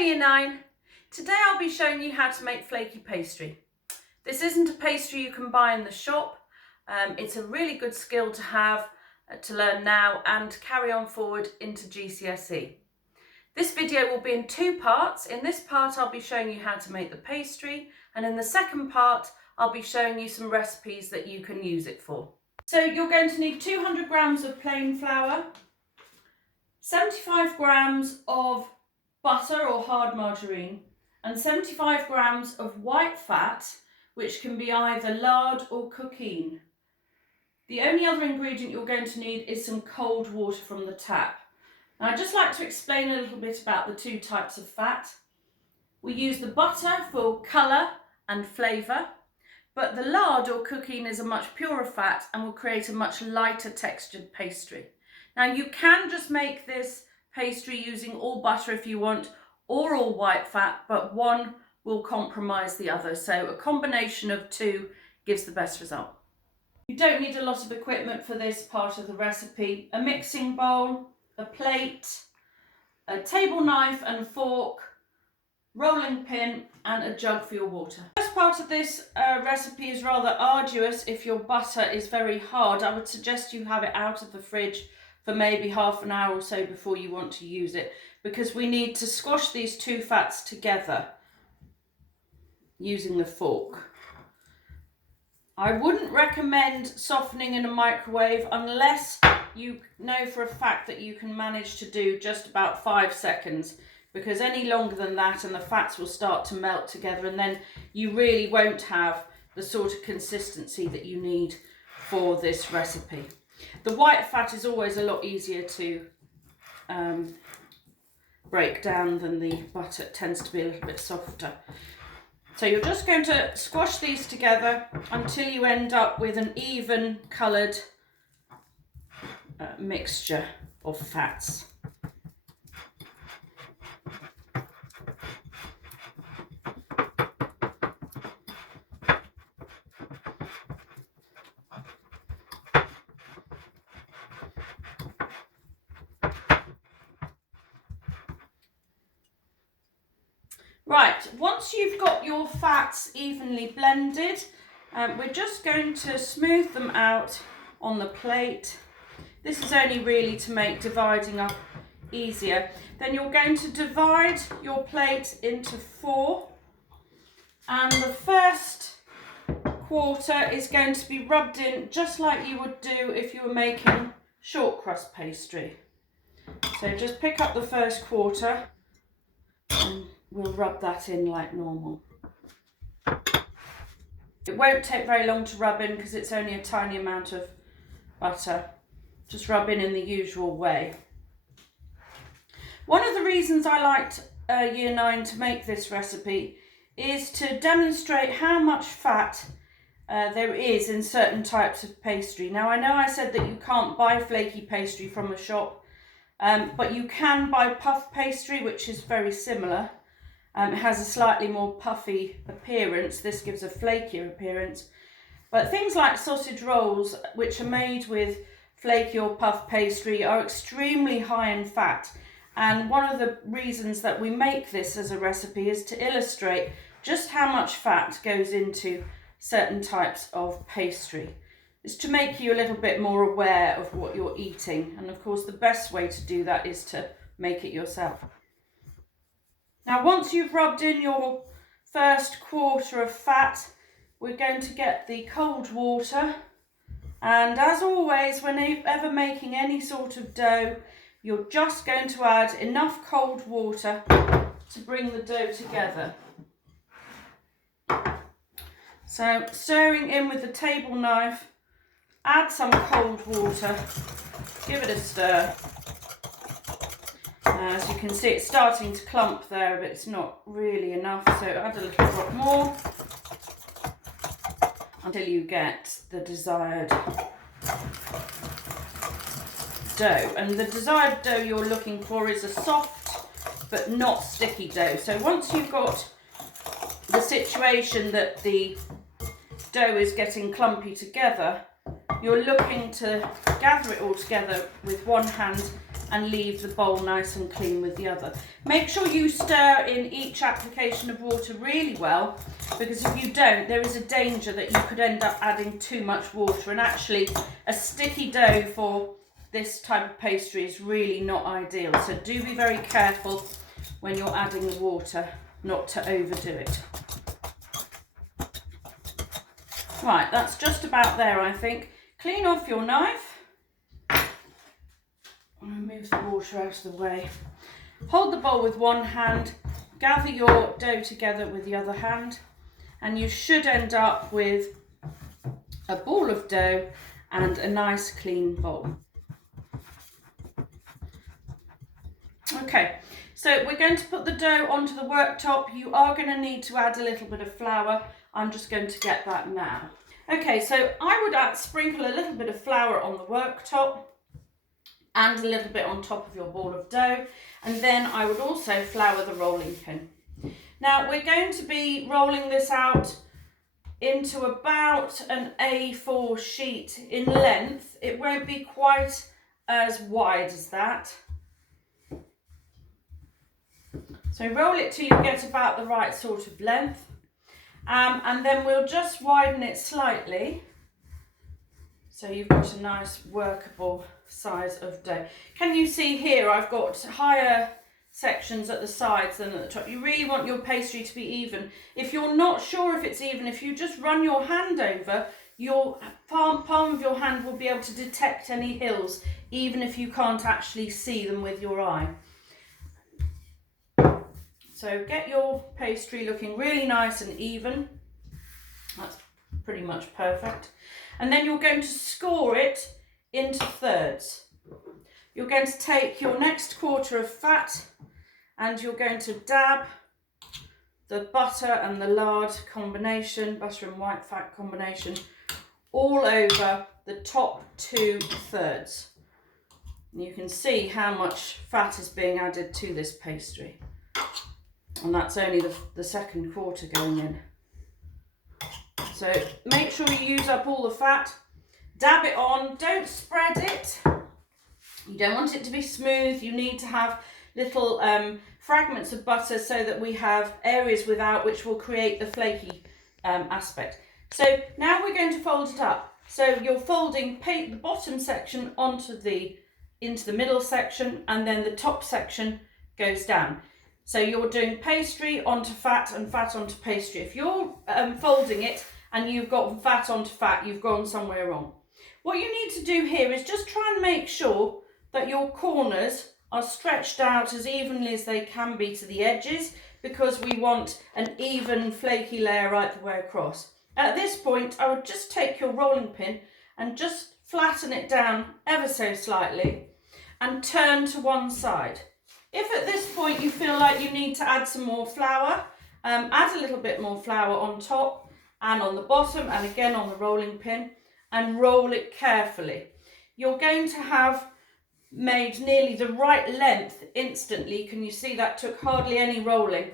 Hello Year 9. Today I'll be showing you how to make flaky pastry. This isn't a pastry you can buy in the shop. It's a really good skill to have, to learn now and carry on forward into GCSE. This video will be in two parts. In this part I'll be showing you how to make the pastry, and in the second part I'll be showing you some recipes that you can use it for. So you're going to need 200 grams of plain flour, 75 grams of butter or hard margarine, and 75 grams of white fat, which can be either lard or cookeen. The only other ingredient you're going to need is some cold water from the tap. Now, I'd just like to explain a little bit about the two types of fat. We use the butter for colour and flavour, but the lard or cookeen is a much purer fat and will create a much lighter textured pastry. Now, you can just make this pastry using all butter if you want, or all white fat, but one will compromise the other. So a combination of two gives the best result. You don't need a lot of equipment for this part of the recipe. A mixing bowl, a plate, a table knife and fork, rolling pin and a jug for your water. The first part of this recipe is rather arduous. If your butter is very hard, I would suggest you have it out of the fridge for maybe half an hour or so before you want to use it, because we need to squash these two fats together using the fork. I wouldn't recommend softening in a microwave unless you know for a fact that you can manage to do just about 5 seconds, because any longer than that and the fats will start to melt together, and then you really won't have the sort of consistency that you need for this recipe. The white fat is always a lot easier to break down than the butter. It tends to be a little bit softer. So you're just going to squash these together until you end up with an even coloured mixture of fats. Right, once you've got your fats evenly blended, we're just going to smooth them out on the plate. This is only really to make dividing up easier. Then you're going to divide your plate into 4, and the first quarter is going to be rubbed in just like you would do if you were making short crust pastry. So just pick up the first quarter and we'll rub that in like normal. It won't take very long to rub in because it's only a tiny amount of butter. Just rub in the usual way. One of the reasons I liked Year 9 to make this recipe is to demonstrate how much fat there is in certain types of pastry. Now, I know I said that you can't buy flaky pastry from a shop, but you can buy puff pastry, which is very similar. It has a slightly more puffy appearance. This gives a flakier appearance. But things like sausage rolls, which are made with flaky or puff pastry, are extremely high in fat. And one of the reasons that we make this as a recipe is to illustrate just how much fat goes into certain types of pastry. It's to make you a little bit more aware of what you're eating. And of course, the best way to do that is to make it yourself. Now, once you've rubbed in your first quarter of fat, we're going to get the cold water. And as always, whenever making any sort of dough, you're just going to add enough cold water to bring the dough together. So stirring in with the table knife, add some cold water, give it a stir. As you can see, it's starting to clump there, but it's not really enough, so add a little drop more until you get the desired dough. And the desired dough you're looking for is a soft but not sticky dough. So once you've got the situation that the dough is getting clumpy together, you're looking to gather it all together with one hand and leave the bowl nice and clean with the other. Make sure you stir in each application of water really well, because if you don't, there is a danger that you could end up adding too much water, and actually a sticky dough for this type of pastry is really not ideal. So do be very careful when you're adding the water not to overdo it. Right, that's just about there, I think. Clean off your knife. Move the water out of the way. Hold the bowl with one hand, gather your dough together with the other hand, and you should end up with a ball of dough and a nice clean bowl. Okay, so we're going to put the dough onto the worktop. You are going to need to add a little bit of flour. I'm just going to get that now. Okay, so I would sprinkle a little bit of flour on the worktop and a little bit on top of your ball of dough, and then I would also flour the rolling pin. Now we're going to be rolling this out into about an A4 sheet in length. It won't be quite as wide as that. So roll it till you get about the right sort of length, and then we'll just widen it slightly so you've got a nice workable size of dough. Can you see here I've got higher sections at the sides than at the top. You really want your pastry to be even. If you're not sure if it's even, if you just run your hand over, your palm of your hand will be able to detect any hills, even if you can't actually see them with your eye. So get your pastry looking really nice and even. That's pretty much perfect. And then you're going to score it into thirds. You're going to take your next quarter of fat and you're going to dab the butter and the lard combination, butter and white fat combination, all over the top 2/3. And you can see how much fat is being added to this pastry. And that's only the second quarter going in. So make sure you use up all the fat. Dab it on, don't spread it. You don't want it to be smooth. You need to have little fragments of butter so that we have areas without, which will create the flaky aspect. So now we're going to fold it up. So you're folding the bottom section into the middle section, and then the top section goes down. So you're doing pastry onto fat and fat onto pastry. If you're folding it and you've got fat onto fat, you've gone somewhere wrong. What you need to do here is just try and make sure that your corners are stretched out as evenly as they can be to the edges, because we want an even flaky layer right the way across. At this point, I would just take your rolling pin and just flatten it down ever so slightly and turn to one side. If at this point you feel like you need to add some more flour, add a little bit more flour on top and on the bottom, and again on the rolling pin, and roll it carefully. You're going to have made nearly the right length instantly. Can you see that took hardly any rolling?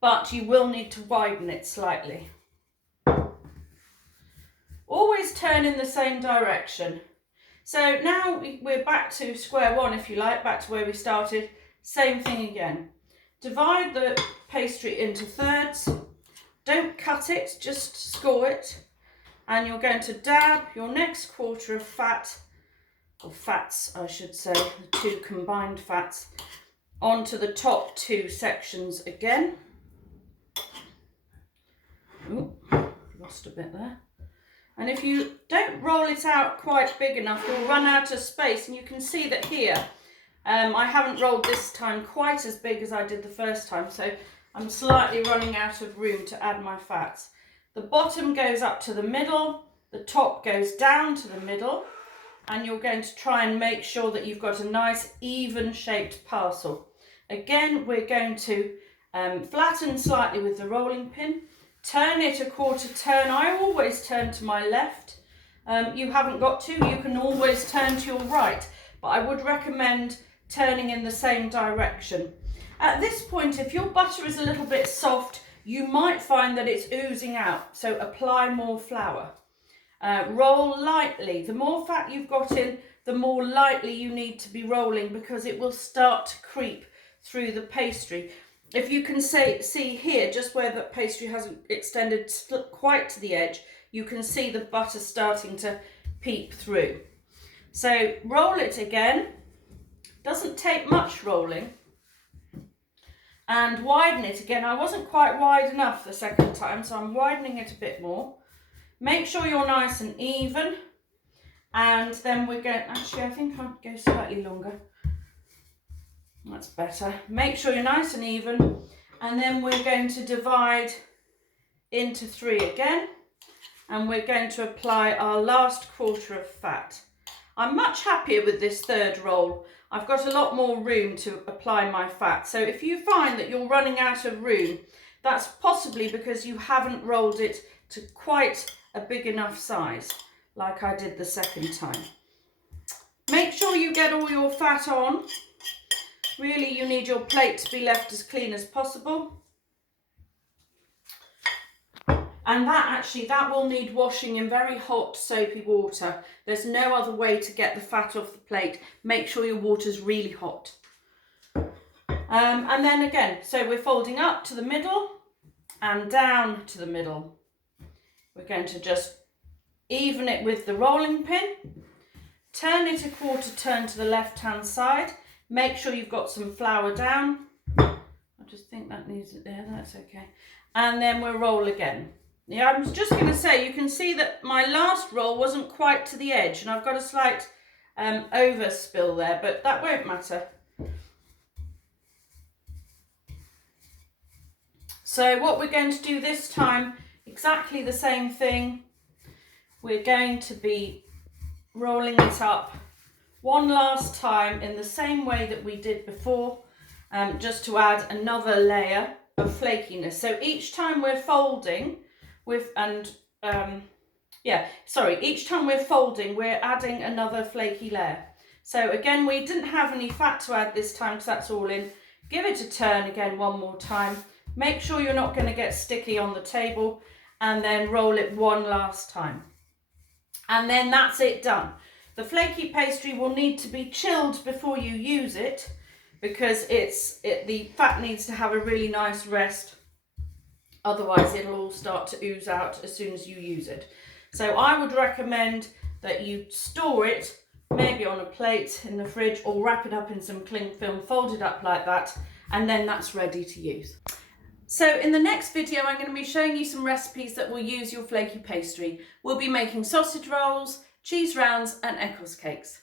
But you will need to widen it slightly. Always turn in the same direction. So now we're back to square one, if you like, back to where we started. Same thing again. Divide the pastry into thirds. Don't cut it, just score it. And you're going to dab your next quarter of fat, or fats I should say, the two combined fats, onto the top two sections again. Ooh, lost a bit there. And if you don't roll it out quite big enough, you'll run out of space. And you can see that here, I haven't rolled this time quite as big as I did the first time. So I'm slightly running out of room to add my fats. The bottom goes up to the middle, the top goes down to the middle, and you're going to try and make sure that you've got a nice even shaped parcel. Again, we're going to flatten slightly with the rolling pin, turn it a quarter turn. I always turn to my left. You haven't got to, you can always turn to your right, but I would recommend turning in the same direction. At this point, if your butter is a little bit soft, you might find that it's oozing out, so apply more flour. Roll lightly. The more fat you've got in, the the more lightly you need to be rolling, because it will start to creep through the pastry. If you can see here, just where the pastry hasn't extended quite to the edge, you can see the butter starting to peep through. So roll it again, doesn't take much rolling, and widen it again. I wasn't quite wide enough the second time, so I'm widening it a bit more. Make sure you're nice and even, and then we're going, actually I think I'll go slightly longer. That's better. Make sure you're nice and even, and then we're going to divide into 3 again, and we're going to apply our last quarter of fat. I'm much happier with this third roll. I've got a lot more room to apply my fat. So if you find that you're running out of room, that's possibly because you haven't rolled it to quite a big enough size, like I did the second time. Make sure you get all your fat on. Really, you need your plate to be left as clean as possible. And that will need washing in very hot soapy water. There's no other way to get the fat off the plate. Make sure your water's really hot. And then again, so we're folding up to the middle and down to the middle. We're going to just even it with the rolling pin. Turn it a quarter turn to the left-hand side. Make sure you've got some flour down. I just think that needs it there, that's okay. And then we'll roll again. Yeah, I was just going to say, you can see that my last roll wasn't quite to the edge, and I've got a slight overspill there, but that won't matter. So what we're going to do this time, exactly the same thing. We're going to be rolling it up one last time in the same way that we did before, just to add another layer of flakiness. So each time we're folding, each time we're folding, we're adding another flaky layer. So again, we didn't have any fat to add this time because that's all in. Give it a turn again one more time. Make sure you're not going to get sticky on the table, and then roll it one last time. And then that's it done. The flaky pastry will need to be chilled before you use it, because the fat needs to have a really nice rest. Otherwise it'll all start to ooze out as soon as you use it. So I would recommend that you store it maybe on a plate in the fridge, or wrap it up in some cling film, fold it up like that, and then that's ready to use. So in the next video, I'm going to be showing you some recipes that will use your flaky pastry. We'll be making sausage rolls, cheese rounds and Eccles cakes.